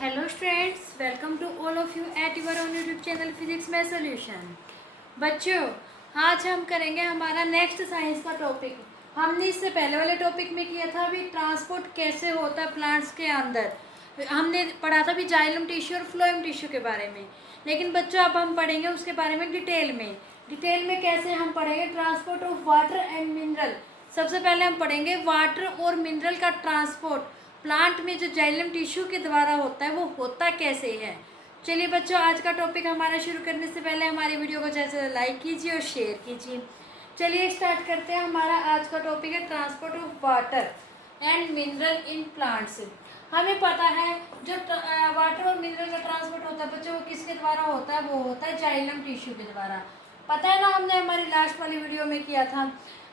Hello students, welcome to all of you at your own YouTube channel Physics में Solution। बच्चों, आज हम करेंगे हमारा नेक्स्ट साइंस का टॉपिक। हमने इससे पहले वाले टॉपिक में किया था अभी ट्रांसपोर्ट कैसे होता है प्लांट्स के अंदर। हमने पढ़ा था भी जाइलम टिश्यू और फ्लोएम टिश्यू के बारे में। लेकिन बच्चों अब हम पढ़ेंगे उसके बारे में डिटेल में कैसे हम पढ़ेंगे transport of water and mineral. सबसे पहले हम पढ़ेंगे वाटर और मिनरल का ट्रांसपोर्ट प्लांट में जो जाइलम टिश्यू के द्वारा होता है वो होता कैसे है। चलिए बच्चों, आज का टॉपिक हमारा शुरू करने से पहले हमारी वीडियो को जैसे लाइक कीजिए और शेयर कीजिए। चलिए स्टार्ट करते हैं। हमारा आज का टॉपिक है transport of water and mineral in plants. हमें पता है जो वाटर और मिनरल का ट्रांसपोर्ट होता है बच्चों वो किसके द्वारा होता है, वो होता है जाइलम टिश्यू के द्वारा। पता है ना, हमने हमारी लास्ट वाली वीडियो में किया था।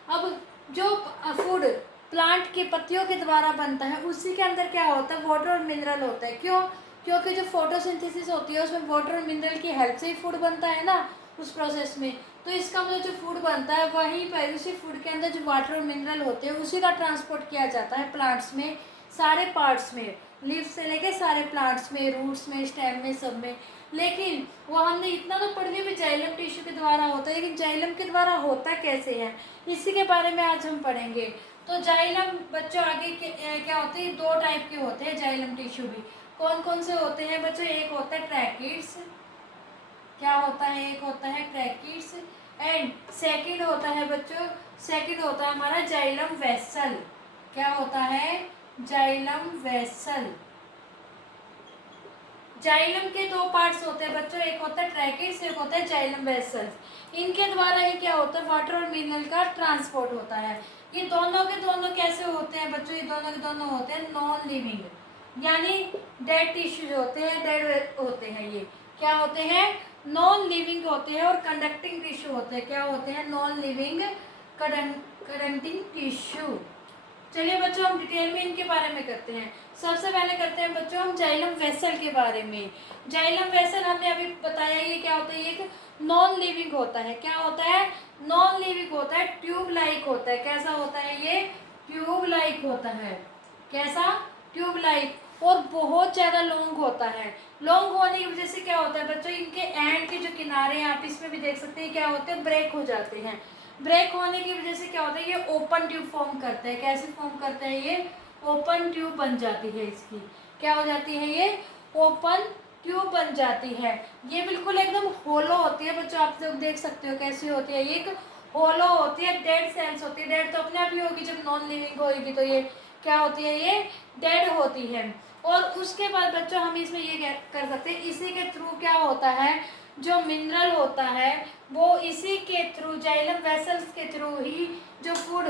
अब जो फूड प्लांट की पत्तियों के द्वारा बनता है उसी के अंदर क्या होता है, वाटर और मिनरल होता है। क्यों? क्योंकि जो फोटोसिंथेसिस होती है उसमें वाटर और मिनरल की हेल्प से ही फूड बनता है ना उस प्रोसेस में। तो इसका मतलब जो फूड बनता है वहीं पर उसी फूड के अंदर जो वाटर और मिनरल होते हैं उसी का ट्रांसपोर्ट किया जाता है प्लांट्स में, सारे पार्ट्स में, लीफ से लेके सारे प्लांट्स में, रूट्स में, स्टेम में, सब में। लेकिन वो हमने इतना तो पढ़ लिया भी जाइलम टिश्यू के द्वारा होता है, लेकिन जाइलम के द्वारा होता कैसे है इसी के बारे में आज हम पढ़ेंगे। तो जाइलम बच्चों आगे क्या होते हैं, दो टाइप के होते हैं जाइलम टिश्यू भी। कौन कौन से होते हैं बच्चों? एक होता है ट्रैकिड्स। क्या होता है? एक होता है ट्रैकिड्स एंड सेकंड होता है बच्चों, सेकंड होता है हमारा जाइलम वेसल। क्या होता है? Xylem vessel. जाइलम के दो पार्ट्स होते हैं बच्चों, एक होता है ट्रैकिड्स, एक होता है जाइलम वेसल्स। इनके द्वारा ही क्या होता है, वाटर और मिनरल का ट्रांसपोर्ट होता है। ये दोनों के दोनों कैसे होते हैं बच्चों? ये दोनों के दोनों होते हैं नॉन लिविंग, यानी डेड टिश्यूज होते हैं, डेड होते हैं। ये क्या होते हैं? नॉन लिविंग होते हैं और कंडक्टिंग टिश्यू होते हैं। क्या होते हैं? Non living conducting tissue. चलिए बच्चों, हम डिटेल में इनके बारे में करते हैं। सबसे पहले करते हैं बच्चों हम जाइलम वेसल के बारे में। जाइलम वेसल हमने अभी बताया ये क्या होता है, ये एक नॉन लिविंग होता है। क्या होता है? नॉन लिविंग होता है, ट्यूब लाइक होता है। कैसा होता है ये? ट्यूब लाइक होता है। कैसा? Tube like. और बहुत ज़्यादा लॉन्ग होता है। लॉन्ग होने की वजह से क्या होता है बच्चों, इनके एंड के जो किनारे आप इसमें भी देख सकते हैं क्या होते हैं, ब्रेक हो जाते हैं। ब्रेक होने की वजह से क्या होता है, ये ओपन ट्यूब फॉर्म करते हैं। कैसे फॉर्म करते हैं? ये ओपन ट्यूब बन जाती है इसकी। क्या हो जाती है? ये ओपन ट्यूब बन जाती है। ये बिल्कुल एकदम होलो होती है बच्चों, आप लोग देख सकते हो कैसी होती है। ये एक होलो होती है, डेड सेल्स होती है। डेड तो अपने आप ही होगी जब नॉन लिविंग होगी, तो ये क्या होती है? ये डेड होती है। और उसके बाद बच्चों हम इसमें ये कर सकते हैं, इसी के थ्रू क्या होता है, जो मिनरल होता है वो इसी के थ्रू, जाइलम वेसल्स के थ्रू ही जो फूड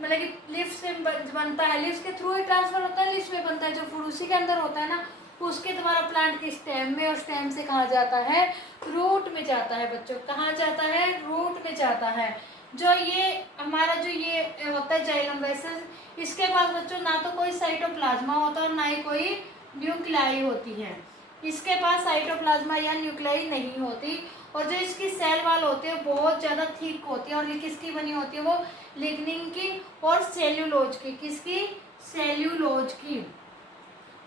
मतलब कि लिफ्ट से बनता है, लिफ्ट के थ्रू ही ट्रांसफर होता है, लिफ्ट में बनता है। जो फूड उसी के अंदर होता है ना, उसके द्वारा प्लांट के स्टेम में, और स्टेम से कहाँ जाता है? रूट में जाता है बच्चों। कहाँ जाता है? रूट में जाता है। जो ये हमारा जो ये होता है जाइलम वेसल्स, इसके पास बच्चों ना तो कोई साइटोप्लाज्मा होता है और ना ही कोई न्यूक्लियाई होती है। इसके पास साइटोप्लाज्मा या न्यूक्लियाई नहीं होती। और जो इसकी सेल वाल होती है बहुत ज़्यादा थिक होती है। और ये किसकी बनी होती है? वो लिग्निन की और सेल्यूलोज की। किसकी? सेल्यूलोज की।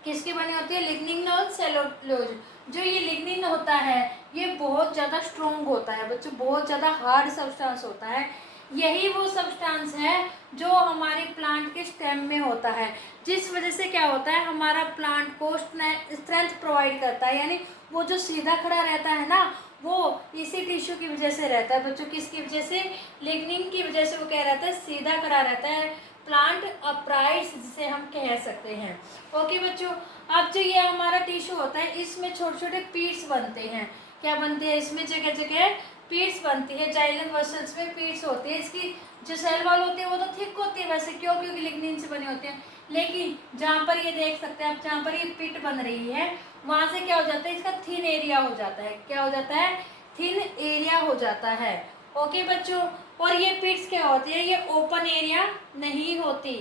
किसकी बनी होती है? लिग्निन और सेल्यूलोज। जो ये लिग्निन होता है ये बहुत ज़्यादा स्ट्रॉन्ग होता है बच्चों, बहुत ज़्यादा हार्ड सब्सटेंस होता है। यही वो सब्सटेंस है जो हमारे प्लांट के स्टेम में होता है, जिस वजह से क्या होता है, हमारा प्लांट को स्ट्रेंथ प्रोवाइड करता है। यानी वो जो सीधा खड़ा रहता है ना, वो इसी टिश्यू की वजह से रहता है बच्चों। किसकी वजह से? लिग्निन की वजह से वो क्या रहता है? सीधा खड़ा रहता है। प्लांट अपराइट्स जिसे हम कह सकते हैं। ओके बच्चों, अब जो ये हमारा टिश्यू होता है इसमें छोटे छोटे पीट्स बनते हैं। क्या बनते हैं? इसमें जगह जगह पीट्स बनती है। जाइलम वेसल्स में पीट्स होती है। इसकी जो सेल वॉल होती है वो तो थिक होती है वैसे, क्यों? क्योंकि लिग्निन से बनी होती है। लेकिन जहाँ पर ये देख सकते हैं आप, जहाँ पर ये पिट बन रही है वहाँ से क्या हो जाता है, इसका थिन एरिया हो जाता है। क्या हो जाता है? थिन एरिया हो जाता है। ओके बच्चों, और ये पिट्स क्या होती है? ये ओपन एरिया नहीं होती।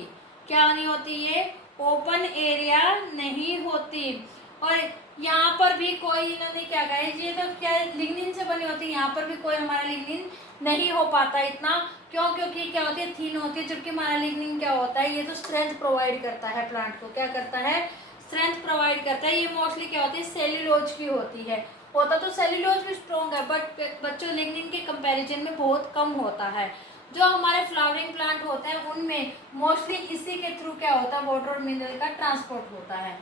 क्या नहीं होती? ये ओपन एरिया नहीं होती। और यहाँ पर भी कोई इन्होंने क्या कहा है, ये तो क्या लिग्निन से बनी होती है, यहाँ पर भी कोई हमारा लिग्निन नहीं हो पाता इतना। क्यों? क्योंकि क्या होती है? थिन होती है। जबकि हमारा लिग्निन क्या होता है, ये तो स्ट्रेंथ प्रोवाइड करता है प्लांट को। क्या करता है? स्ट्रेंथ प्रोवाइड करता है। ये मोस्टली क्या होती है, सेल्यूलोज की होती है। होता तो सेल्यूलोज भी स्ट्रॉन्ग है, बट बच्चों लिग्निन के कंपैरिजन में बहुत कम होता है। जो हमारे फ्लावरिंग प्लांट होते हैं उनमें मोस्टली इसी के थ्रू क्या होता है, वाटर और मिनरल का ट्रांसपोर्ट होता है।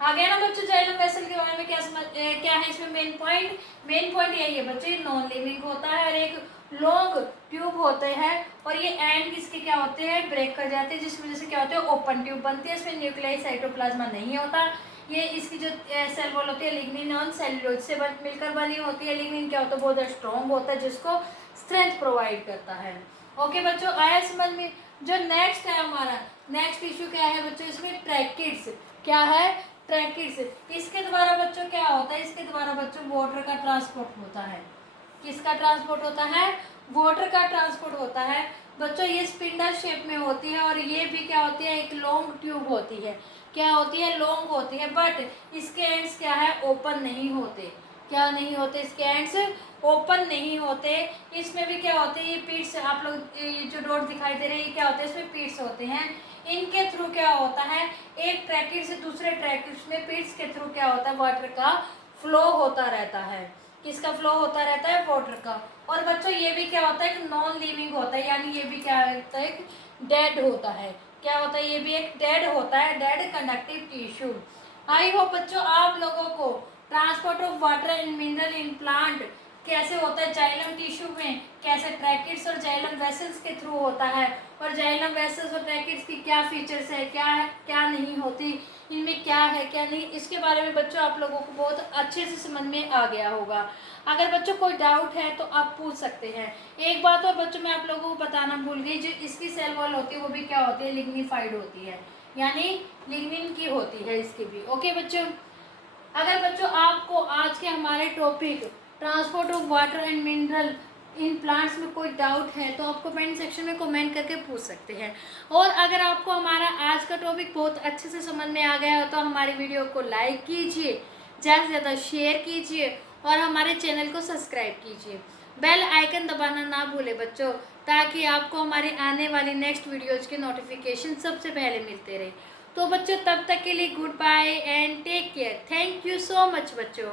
आगे ना बच्चों जाइलम वेसल के बारे में क्या है इसमें मेन पॉइंट यही है बच्चों, ये नॉन लिविंग होता है और एक लॉन्ग ट्यूब होते हैं और ये एंड इसके क्या होते हैं, ब्रेक कर जाते हैं, जिस वजह से क्या होते हैं, ओपन ट्यूब बनती है। इसमें न्यूक्लियाई साइटोप्लाज्मा नहीं होता। ये इसकी जो सेल वॉल होती है लिग्निन और सेल्यूलोज से मिलकर बनी होती है। लिग्निन क्या होता है, बहुत स्ट्रॉन्ग होता है, जिसको स्ट्रेंथ प्रोवाइड करता है। ओके बच्चों, आया समझ में। जो नेक्स्ट है हमारा नेक्स्ट इशू क्या है बच्चों, इसमें ट्रैकिड्स क्या है, ट्रैकिड्स। इसके द्वारा बच्चों क्या होता है, इसके द्वारा बच्चों वाटर का ट्रांसपोर्ट होता है। किसका ट्रांसपोर्ट होता है, वाटर का ट्रांसपोर्ट होता है बच्चों। ये स्पिंडल शेप में होती है और ये भी क्या होती है, एक लॉन्ग ट्यूब होती है। क्या होती है, लॉन्ग होती है, बट इसके एंड्स क्या है, ओपन नहीं होते। क्या नहीं होते, इसके एंड्स ओपन नहीं होते। इसमें भी क्या होते हैं, ये पीट्स, आप लोग ये जो डॉट दिखाई दे रहे हैं ये क्या होते हैं, इसमें पीट्स होते हैं। इनके थ्रू क्या होता है, एक ट्रैकिड से दूसरे ट्रैकिड्स में पीट्स के थ्रू क्या होता है, वाटर का फ्लो होता रहता है। किसका फ्लो होता रहता है, वाटर का। और बच्चों ये भी क्या होता है, एक नॉन लिविंग होता है, यानी ये भी क्या होता है, एक डेड होता है। क्या होता है, ये भी एक डेड होता है, dead conductive tissue. I hope बच्चों आप लोगों को transport of water and mineral in plant कैसे होता है, जाइलम टिश्यू में कैसे ट्रैकिड्स और जाइलम वेसल्स के थ्रू होता है, और जाइलम वेसल्स और ट्रैकिड्स की क्या फीचर्स है, क्या नहीं होती, इनमें क्या है क्या नहीं, इसके बारे में बच्चों आप लोगों को बहुत अच्छे से समझ में आ गया होगा। अगर बच्चों कोई डाउट है तो आप पूछ सकते हैं। एक बात और बच्चों मैं आप लोगों को बताना भूल गई, जो इसकी सेल वॉल होती है वो भी क्या होती है, लिग्निफाइड होती है, यानी लिग्निन की होती है इसकी भी। ओके बच्चों, अगर बच्चों आपको आज के हमारे topic transport of water and mineral in plants में कोई डाउट है तो आप कमेंट सेक्शन में कमेंट करके पूछ सकते हैं। और अगर आपको हमारा आज का टॉपिक बहुत अच्छे से समझ में आ गया हो तो हमारी वीडियो को लाइक कीजिए, ज़्यादा से ज़्यादा शेयर कीजिए और हमारे चैनल को सब्सक्राइब कीजिए। बेल आइकन दबाना ना भूलें बच्चों, ताकि आपको हमारी आने वाली नेक्स्ट वीडियोज़ के नोटिफिकेशन सबसे पहले मिलते रहे। तो बच्चों तब तक के लिए goodbye and take care. Thank you so much बच्चों।